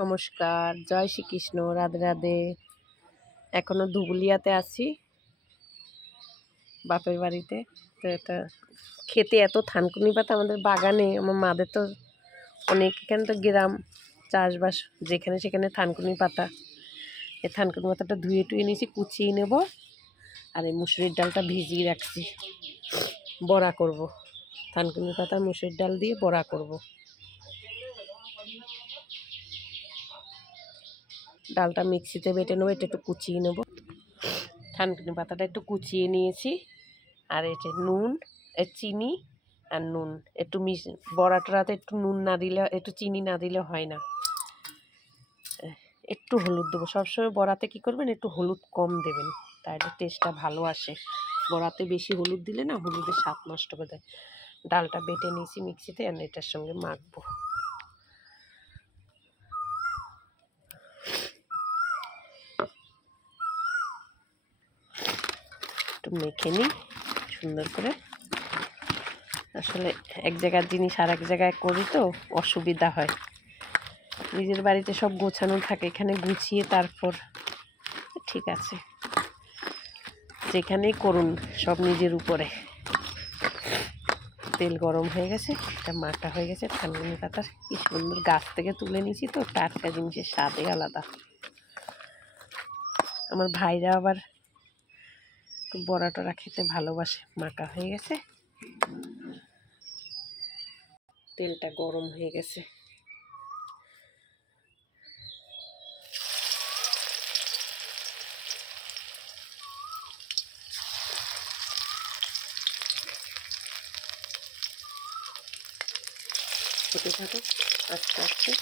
নমস্কার, জয় শ্রীকৃষ্ণ, রাধে রাধে। এখনো ধুবুলিয়াতে আছি, বাপের বাড়িতে। তো এটা খেতে এত থানকুনি পাতা আমাদের বাগানে, আমার মাদের তো অনেক, এখানে তো গ্রাম চাষবাস, যেখানে সেখানে থানকুনি পাতা। এই থানকুনি পাতাটা ধুয়ে টুয়ে নিয়েছি, কুচিয়ে নেব। আর এই মুসুরির ডালটা ভিজিয়ে রাখছি, বড়া করব। থানকুনি পাতা মুসুরির ডাল দিয়ে বড়া করব। ডালটা মিক্সিতে বেটে নেবো, এটা একটু কুচিয়ে নেবো। থানকুনি পাতাটা একটু কুচিয়ে নিয়েছি। আর এটা নুন, চিনি আর নুন একটু বড়াটাতে একটু নুন না দিলে, একটু চিনি না দিলে হয় না। একটু হলুদ দেবো। সবসময় বড়াতে কী করবেন, একটু হলুদ কম দেবেন, তাহলে টেস্টটা ভালো আসে। বড়াতে বেশি হলুদ দিলে না, হলুদের স্বাদ নষ্ট করে দেয়। ডালটা বেটে নিয়েছি মিক্সিতে, আর এটার সঙ্গে মাখবো। একটু মেখে নিই সুন্দর করে। আসলে এক জায়গার জিনিস আর এক জায়গায় করি তো অসুবিধা হয়। নিজের বাড়িতে সব গোছানো থাকে, এখানে গুছিয়ে তারপর ঠিক আছে। যেখানেই করুন সব নিজের উপরে। তেল গরম হয়ে গেছে, এটা মাখা হয়ে গেছে। থানকুনি পাতার কি সুন্দর, গাছ থেকে তুলে নিয়েছি তো, টাটকা জিনিসের স্বাদই আলাদা। আমার ভাইরা আবার বড়া টড়া খেতে ভালোবাসে। মাখা হয়ে গেছে, তেলটা গরম হয়ে গেছে। হতে থাকুক আস্তে আস্তে।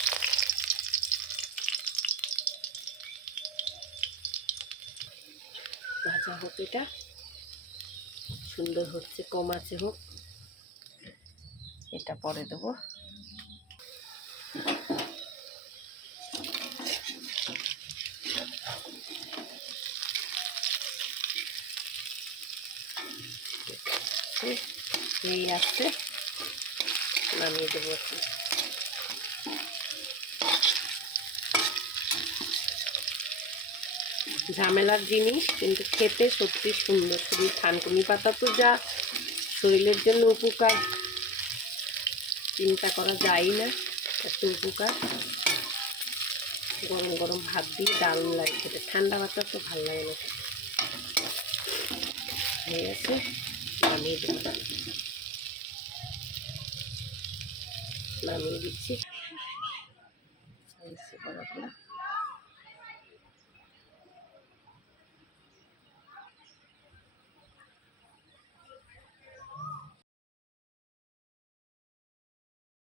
ভাজা হোক, এটা সুন্দর হচ্ছে, কম আছে হোক। এটা পরে দেবো। এই আসছে, নামিয়ে দেবো। ঝামেলার জিনিস, কিন্তু খেতে সত্যি সুন্দর। শুধু থানকুনি পাতা তো যা শরীরের জন্য উপকার, চিন্তা করা যায় না, এত উপকার। গরম গরম ভাত দিয়ে দারুণ লাগে খেতে। ঠান্ডা ভাতটা তো ভালো লাগে না। হয়ে গেছে, নামিয়ে দেবো। নামিয়ে দিচ্ছি।